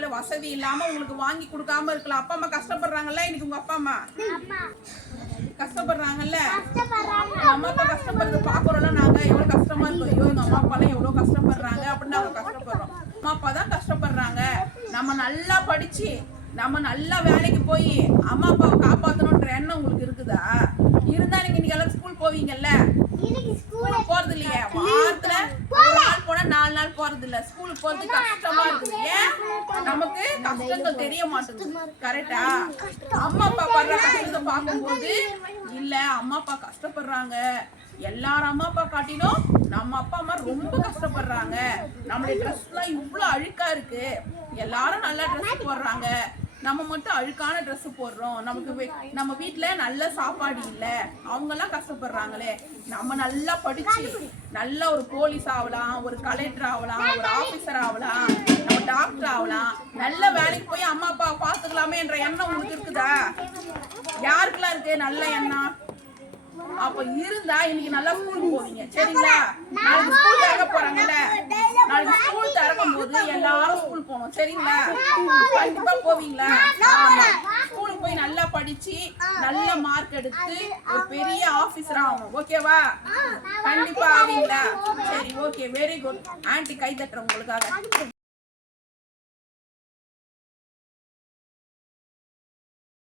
ஒருவேளை வசதி இல்லாம உங்களுக்கு வாங்கி கொடுக்காம இருக்கலாம். அப்பா அம்மா கஷ்டப்படுறாங்கல்ல, இன்னைக்கு உங்க அப்பா அம்மா கஷ்டப்படுறாங்கல்ல. அம்மா அப்பா கஷ்டப்படுறத பாக்குறோம்ல, நாங்க எவ்வளவு கஷ்டமா இருக்கோம். ஐயோ எங்க அம்மா அப்பா எல்லாம் எவ்வளவு கஷ்டப்படுறாங்க அப்படின்னு நாங்க கஷ்டப்படுறோம். அம்மா அப்பா தான் கஷ்டப்படுறாங்க. நம்ம நல்லா படிச்சு நம்ம நல்லா வேலைக்கு போய் அம்மா அப்பாவை காப்பாற்றணுன்ற எண்ணம் உங்களுக்கு இருக்குதா? இருந்தா நீங்க இன்னைக்கு எல்லாம் ஸ்கூல் போவீங்கல்ல. ஸ்கூலுக்கு போறது இல்லையே, வாரத்துல ஒரு நாள் போனா 4 நாள் போறது இல்ல. ஸ்கூலுக்கு போறது கஷ்டமா இருக்குது. ஏன்? நமக்கு கஷ்டங்கள் தெரிய மாட்டேங்குது. கரெக்டா? அம்மா அப்பா படுற கஷ்டத்தை பார்க்கும்போது இல்ல அம்மா அப்பா கஷ்டப்படுறாங்க, எல்லாரும் அம்மா அப்பா காட்டிலும் நம்ம அப்பா அம்மா ரொம்ப கஷ்டப்படுறாங்க, நம்மளுடைய ட்ரெஸ் எல்லாம் இவ்வளவு அழுக்கா இருக்கு, எல்லாரும் நல்ல ட்ரெஸ் போடுறாங்க, நம்ம மட்டும் அழுக்கான ட்ரெஸ் போடுறோம், நமக்கு நம்ம வீட்டுல நல்ல சாப்பாடு இல்ல, அவங்க எல்லாம் கஷ்டப்படுறாங்களே, நம்ம நல்லா படிச்சு நல்ல ஒரு போலீஸ் ஆகலாம், ஒரு கலெக்டர் ஆகலாம், ஒரு ஆபீசர் ஆகலாம், நம்ம டாக்டர் ஆகலாம், நல்ல வேலைக்கு போய் அம்மா அப்பாவை பாத்துக்கலாமே என்ற எண்ணம் உங்களுக்கு இருக்குதா? யாருக்கெல்லாம் இருக்கு நல்ல எண்ணம்? அப்ப இருந்தா இன்னைக்கு நல்லா ஸ்கூல் போவீங்க. சரிங்களா? நாளைக்கு ஸ்கூல் திறக்க போறாங்கல்ல, நாளைக்கு ஸ்கூல் திறக்கும் போது எல்லாரும் ஸ்கூல் போகணும். சரிங்களா? கண்டிப்பா போவீங்களா? ஸ்கூலுக்கு போய் நல்லா படிச்சு நல்ல மார்க் எடுத்து ஒரு பெரிய ஆபீசரா ஆகணும். ஓகேவா? கண்டிப்பா ஆவீங்களா? சரி, ஓகே, வெரி குட். ஆன்ட்டி கை தட்டுறேன் உங்களுக்காக.